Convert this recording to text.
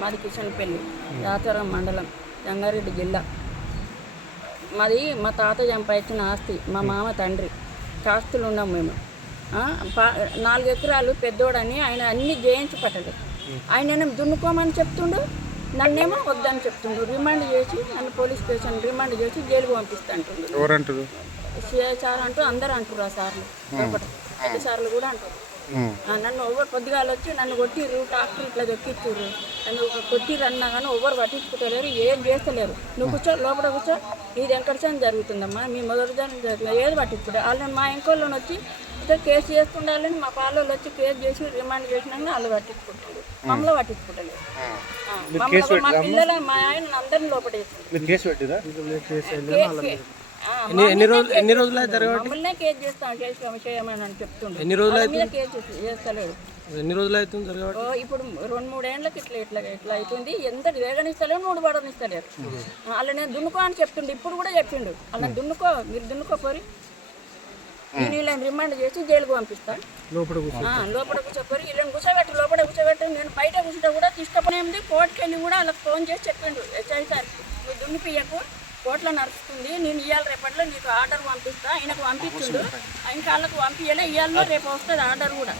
మాది కిషన్పల్లి, రాచారం మండలం, రంగారెడ్డి జిల్లా. మాది మా తాత సంపాదించిన ఆస్తి, మా మామ తండ్రి ఆస్తులు ఉన్నాం మేము. 4 ఎకరాలు పెద్దోడని ఆయన అన్ని జయించి పట్టలేదు. ఆయన దున్నుకోమని చెప్తుండు, నన్నేమో వద్దని చెప్తుండు. రిమాండ్ చేసి నన్ను పోలీస్ స్టేషన్ రిమాండ్ చేసి జైలుకు పంపిస్తా అంటుండు. ఎవరంటారు? సిఐ సార్ అంటూ అందరూ అంటారు. ఆ సార్లు పెద్ద సార్లు కూడా అంటారు. నన్ను ఎవరు పొద్దుగాలు వచ్చి నన్ను కొట్టిర్రు, ట్రాక్టర్ ఇట్లా దొక్కిచ్చుర్రు, నన్ను కొట్టిర్రు అన్నా కానీ ఎవరు పట్టించుకుంటలేరు, ఏం చేస్తలేరు. నువ్వు కూర్చో, లోపల కూర్చో, ఇది ఎక్కడిసారి జరుగుతుందమ్మా, మీ మొదటి జరుగుతుంది, ఏది పట్టించుకుంటారు. వాళ్ళు మా ఇంకోళ్ళని వచ్చి కేసు చేస్తుండాలని మా పాలోళ్ళు వచ్చి కేసు చేసి రిమాండ్ చేసినాక వాళ్ళు పట్టించుకుంటారు, మమ్మల్ని పట్టించుకుంటలేరు. మా పిల్లలు మా ఆయన అందరినీ లోపల ఎన్ని రోజులు మమ్మల్నే కేసు చేస్తాం, కేసు చేయమని అని చెప్తుండే. ఎన్ని రోజులు కేసు చేస్తలేడు. ఎన్ని రోజులు అవుతుంది జరగబట్టి? ఇప్పుడు 2-3 ఏళ్ళకి ఇట్లా అవుతుంది. ఎంత వేగనిస్తలేరు, 3 పడనిస్తలేరు. అలా నేను దున్నుకో అని చెప్తుండే, ఇప్పుడు కూడా చెప్పిండు, అలా దున్నుకో, మీరు దున్నుకోపోరి, నేను వీళ్ళని రిమాండ్ చేసి జైలుకు పంపిస్తాను. లోపల కూర్చోపోరి, వీళ్ళని కూర్చోబెట్టి లోపల కూర్చోబెట్టి, నేను బయట కూర్చుంటే కూడా తీసుకుపోయింది. కోర్టుకి వెళ్ళి కూడా వాళ్ళకి ఫోన్ చేసి చెప్పిండు, హెచ్ఐ సార్కి, నువ్వు దున్నిపియ్యకు, కోర్టులో నడుస్తుంది, నేను ఇవాళ రేపట్లో నీకు ఆర్డర్ పంపిస్తా. ఆయనకు పంపించిండు, ఇంకా వాళ్ళకు పంపించలే, ఇవాళ రేపు వస్తుంది ఆర్డర్ కూడా.